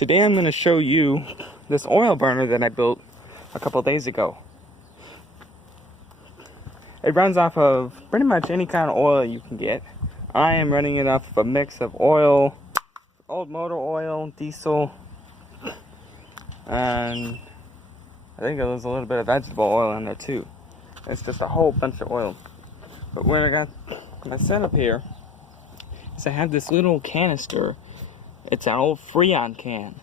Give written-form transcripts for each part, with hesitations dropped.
Today I'm going to show you this oil burner that I built a couple days ago. It runs off of pretty much any kind of oil you can get. I am running it off of a mix of oil, old motor oil, diesel, and I think there's a little bit of vegetable oil in there too. It's just a whole bunch of oil. But what I got my setup here is I have this little canister. It's an old Freon can,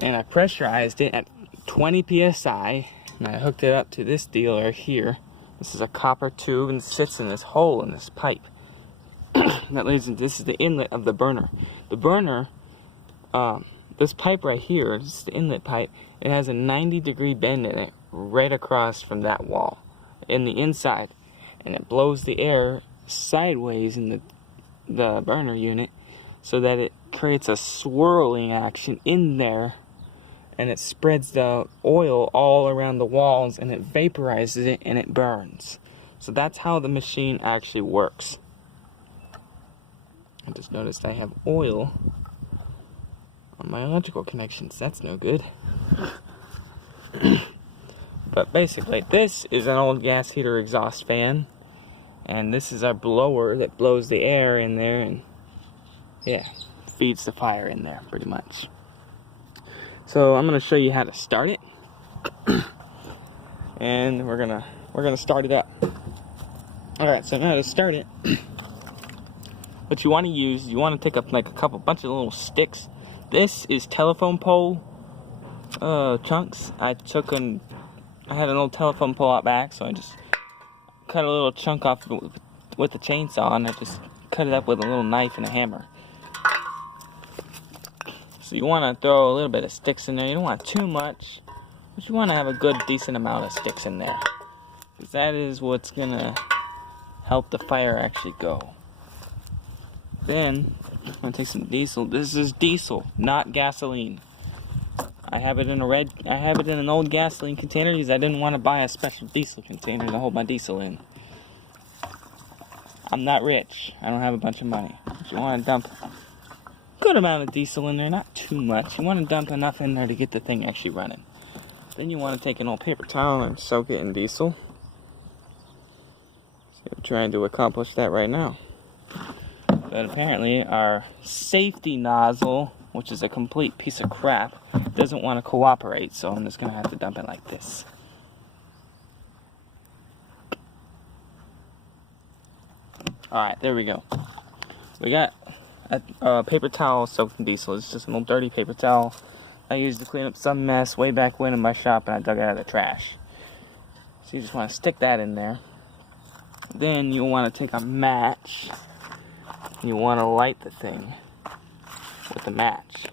and I pressurized it at 20 psi, and I hooked it up to this deal right here. This is a copper tube and sits in this hole in this pipe. This is the inlet of the burner. The burner, this pipe right here, this is the inlet pipe. It has a 90-degree bend in it, right across from that wall, in the inside, and it blows the air sideways in the burner unit, so that it creates a swirling action in there, and it spreads the oil all around the walls, and it vaporizes it, and it burns. So that's how the machine actually works. I just noticed I have oil on my electrical connections. That's no good. But basically, this is an old gas heater exhaust fan, and this is our blower that blows the air in there, and yeah, feeds the fire in there pretty much. So I'm gonna show you how to start it, and we're gonna start it up. All right, so now to start it, what you want to use, you want to take up like a bunch of little sticks. This is telephone pole chunks. I had an old telephone pole out back, so I just cut a little chunk off with the chainsaw, and I just cut it up with a little knife and a hammer. So you want to throw a little bit of sticks in there. You don't want too much, but you want to have a good, decent amount of sticks in there, because that is what's going to help the fire actually go. Then I'm going to take some diesel. This is diesel, not gasoline. I have it in an old gasoline container because I didn't want to buy a special diesel container to hold my diesel in. I'm not rich. I don't have a bunch of money. But you want to dump a good amount of diesel in there, not too much. You want to dump enough in there to get the thing actually running. Then you want to take an old paper towel and soak it in diesel. So I'm trying to accomplish that right now. But apparently our safety nozzle, which is a complete piece of crap, doesn't want to cooperate, so I'm just going to have to dump it like this. Alright, there we go. We got a paper towel soaked in diesel. It's just an old dirty paper towel I used to clean up some mess way back when in my shop, and I dug it out of the trash. So you just want to stick that in there. Then you want to take a match, and you want to light the thing with the match.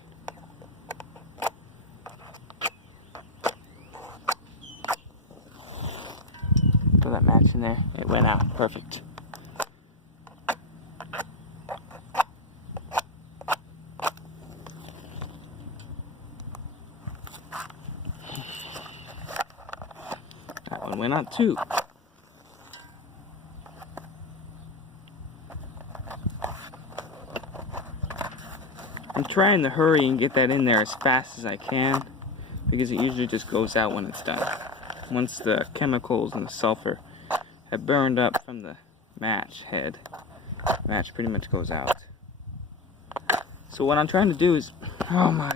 Put that match in there. It went out. Perfect. That one went out too. I'm trying to hurry and get that in there as fast as I can, because it usually just goes out when it's done. Once the chemicals and the sulfur have burned up from the match head, the match pretty much goes out. So what I'm trying to do is, oh my,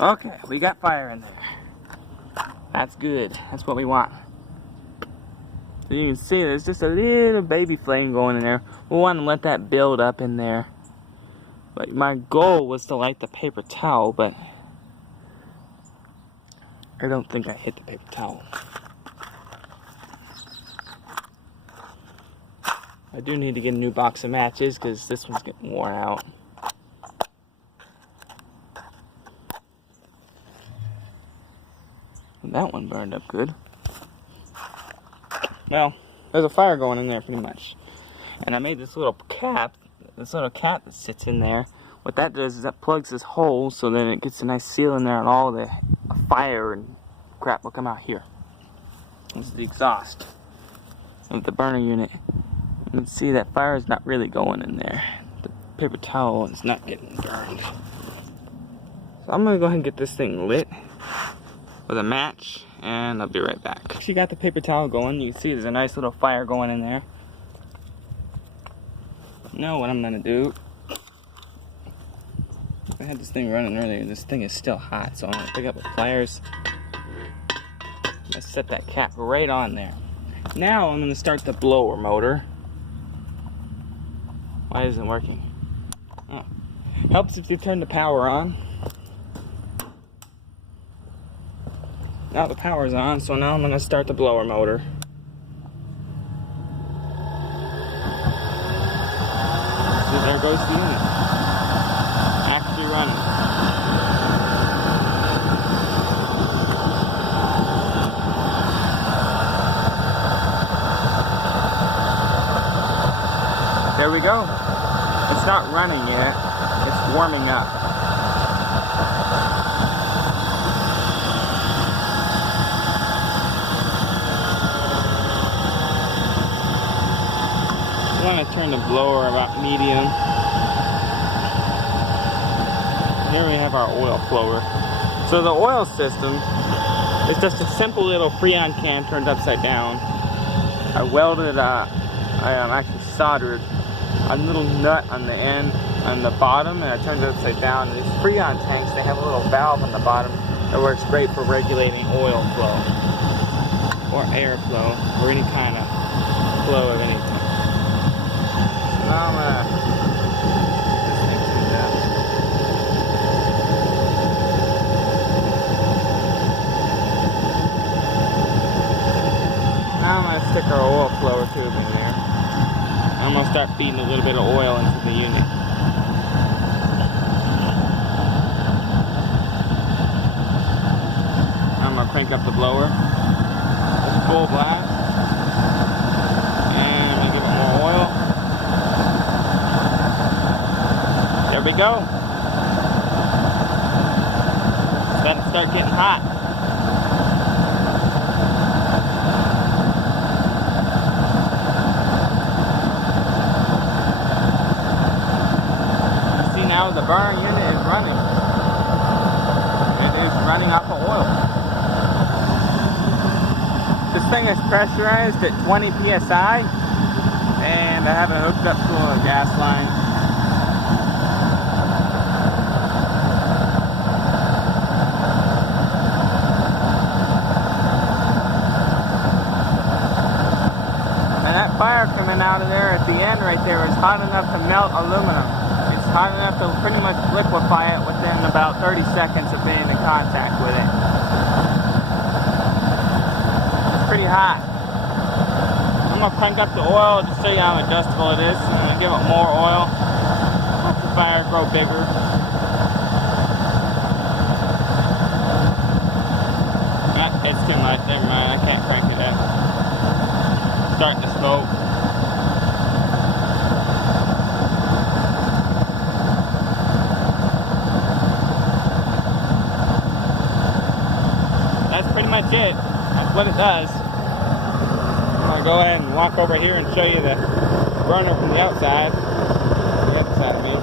okay, we got fire in there. That's good. That's what we want. So you can see there's just a little baby flame going in there. We want to let that build up in there. But my goal was to light the paper towel, but I don't think I hit the paper towel. I do need to get a new box of matches because this one's getting worn out. And that one burned up good. Well, there's a fire going in there pretty much. And I made this little cap that sits in there. What that does is that plugs this hole so that it gets a nice seal in there, and all the fire and crap will come out here. This is the exhaust of the burner unit. You can see that fire is not really going in there. The paper towel is not getting burned. So I'm gonna go ahead and get this thing lit with a match, and I'll be right back. She got the paper towel going. You can see there's a nice little fire going in there. Now what I'm gonna do, I had this thing running earlier. This thing is still hot, so I'm gonna pick up the pliers. I'm gonna set that cap right on there. Now I'm gonna start the blower motor. Why isn't it working? Oh. Helps if you turn the power on. Now the power's on, so now I'm gonna start the blower motor. So there goes the unit. Actually running. There we go. It's not running yet. It's warming up. I want to turn the blower about medium. Here we have our oil flower. So the oil system is just a simple little Freon can turned upside down. I welded, I actually soldered a little nut on the end, on the bottom, and I turned it upside down. And these Freon tanks, they have a little valve on the bottom that works great for regulating oil flow or air flow or any kind of flow of anything. So now I'm gonna this thing tuned up. Now I'm gonna stick our oil flower tube in there. I'm going to start feeding a little bit of oil into the unit. I'm going to crank up the blower. It's full blast. And I'm going to give it more oil. There we go. It's about to start getting hot. Now the burn unit is running. It is running off of oil. This thing is pressurized at 20 psi, and I have it hooked up to a gas line. And that fire coming out of there at the end right there is hot enough to melt aluminum. Hot enough to pretty much liquefy it within about 30 seconds of being in contact with it. It's pretty hot. I'm going to crank up the oil to show you how adjustable it is. I'm going to give it more oil. Let the fire grow bigger. It's too much. Never mind. I can't crank it up. Starting to smoke. That's pretty much it. That's what it does. I'm going to go ahead and walk over here and show you the burner from the outside. The other side of me.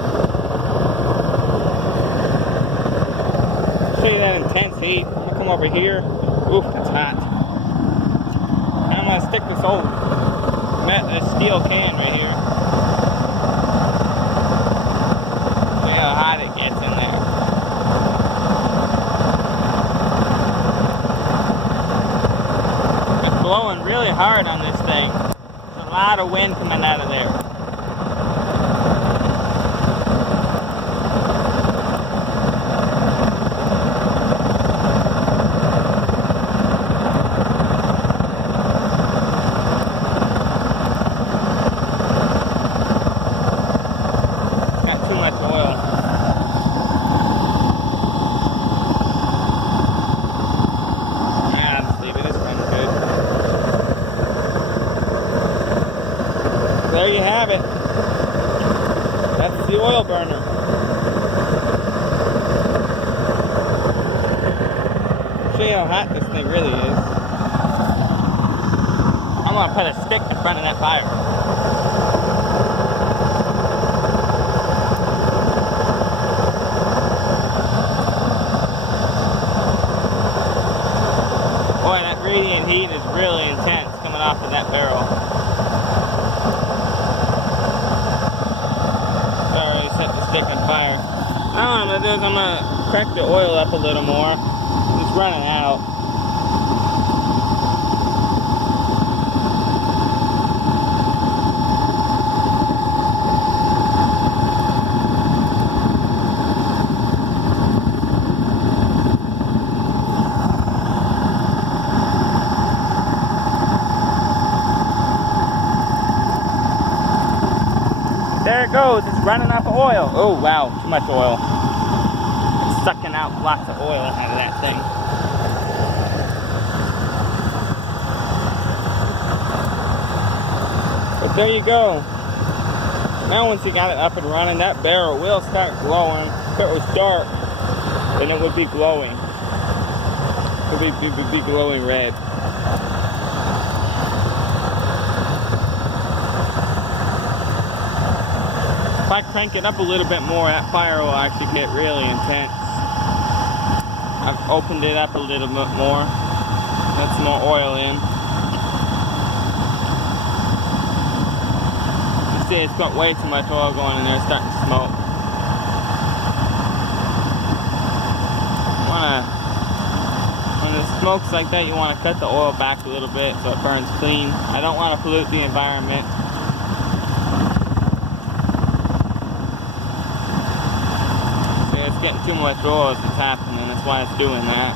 Show you that intense heat. I'm going to come over here. Oof, that's hot. And I'm going to stick this old steel can right here. See how hot it gets in there. Blowing really hard on this thing. There's a lot of wind coming out of there. Got too much oil. There you have it. That's the oil burner. Show you how hot this thing really is. I'm going to put a stick in front of that fire. that barrel. Sorry, set the stick on fire. Now what I'm gonna do is I'm gonna crack the oil up a little more. It's running out. There it goes, it's running out of oil. Oh wow, too much oil. It's sucking out lots of oil out of that thing. But there you go. Now once you got it up and running, that barrel will start glowing. If it was dark, then it would be glowing. It would be glowing red. If I crank it up a little bit more, that fire will actually get really intense. I've opened it up a little bit more. Let some more oil in. You see, it's got way too much oil going in there. It's starting to smoke. When it smokes like that, you want to cut the oil back a little bit so it burns clean. I don't want to pollute the environment. It's getting too much oil as it's happening, that's why it's doing that.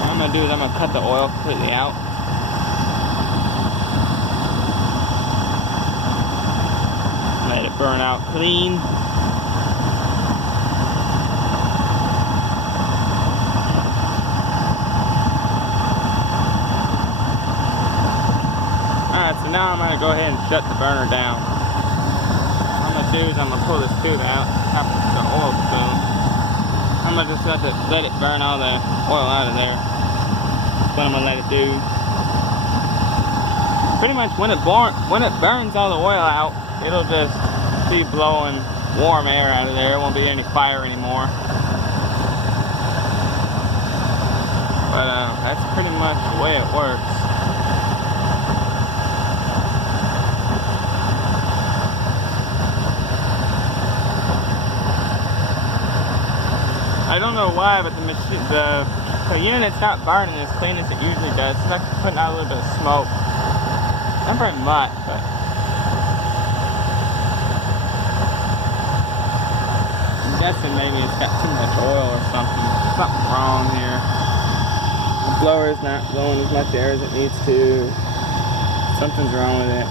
What I'm going to do is I'm going to cut the oil completely out. Let it burn out clean. Alright, so now I'm going to go ahead and shut the burner down. What I'm going to do is I'm going to pull this tube out, top of the oil spoon. I'm going to just let it burn all the oil out of there. That's what I'm going to let it do. Pretty much when it burns all the oil out, it'll just be blowing warm air out of there. It won't be any fire anymore. But that's pretty much the way it works. I don't know why, but the unit's not burning as clean as it usually does. It's actually putting out a little bit of smoke. Not very much, but I'm guessing maybe it's got too much oil or something. Something's wrong here. The blower's not blowing as much air as it needs to. Something's wrong with it.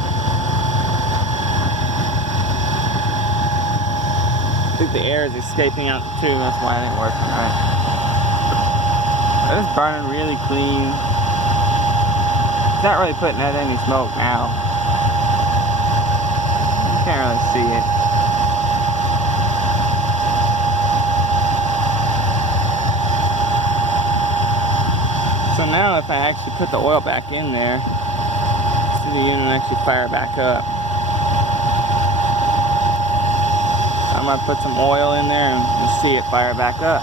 I think the air is escaping out too, that's why it ain't working right. But it's burning really clean. It's not really putting out any smoke now. You can't really see it. So now if I actually put the oil back in there, see the unit actually fire back up. I'm going to put some oil in there and you'll see it fire back up.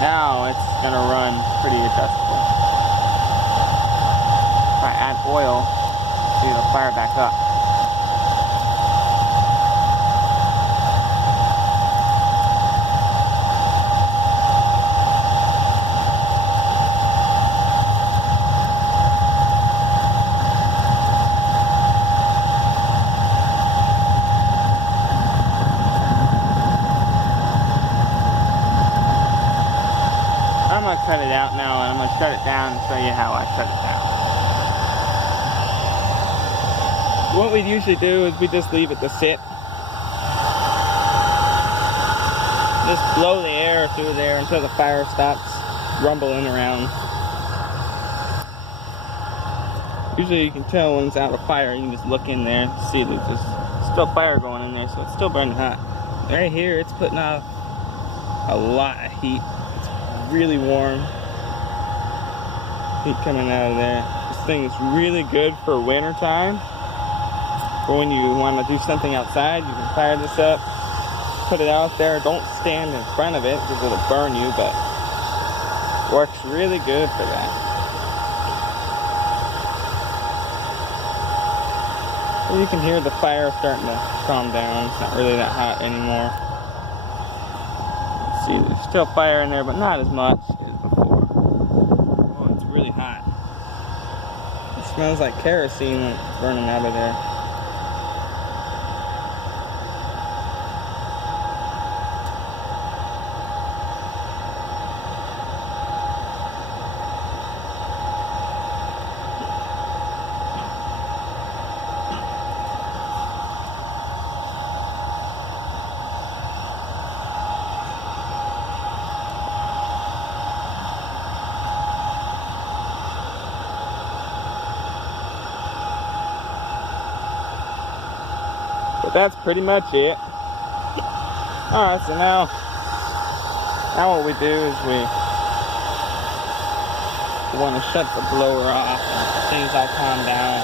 Now it's going to run pretty adjustable. If I add oil, it'll fire back up. I'm going to cut it out now, and I'm going to shut it down and show you how I shut it down. what we usually do is we just leave it to sit. Just blow the air through there until the fire stops rumbling around. Usually you can tell when it's out of fire. You can just look in there and see there's just still fire going in there, so it's still burning hot. Right here, it's putting off a lot of heat. It's really warm. Heat coming out of there. This thing is really good for winter time. For when you want to do something outside, you can fire this up, put it out there. Don't stand in front of it because it'll burn you, but works really good for that. You can hear the fire starting to calm down. It's not really that hot anymore. See, there's still fire in there, but not as much as before. Oh, it's really hot. It smells like kerosene when it's burning out of there. But that's pretty much it. Alright, so now what we do is we want to shut the blower off and things all calm down.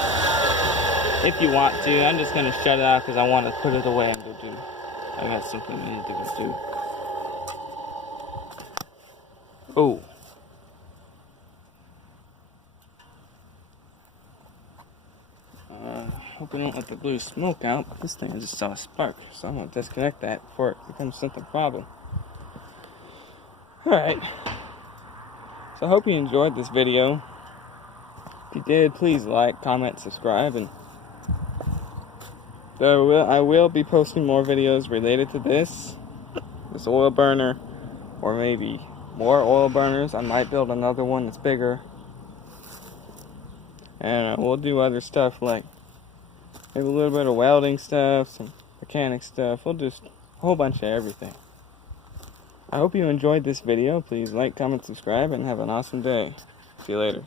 If you want to, I'm just going to shut it off because I want to put it away and go do. I got something I need to go do. Oh. Hope I don't let the blue smoke out, but this thing I just saw a spark, so I'm going to disconnect that before it becomes something problem. Alright, so I hope you enjoyed this video. If you did, please like, comment, subscribe, and I will be posting more videos related to this oil burner, or maybe more oil burners. I might build another one that's bigger, and we'll do other stuff like maybe a little bit of welding stuff, some mechanic stuff. We'll just a whole bunch of everything. I hope you enjoyed this video. Please like, comment, subscribe, and have an awesome day. See you later.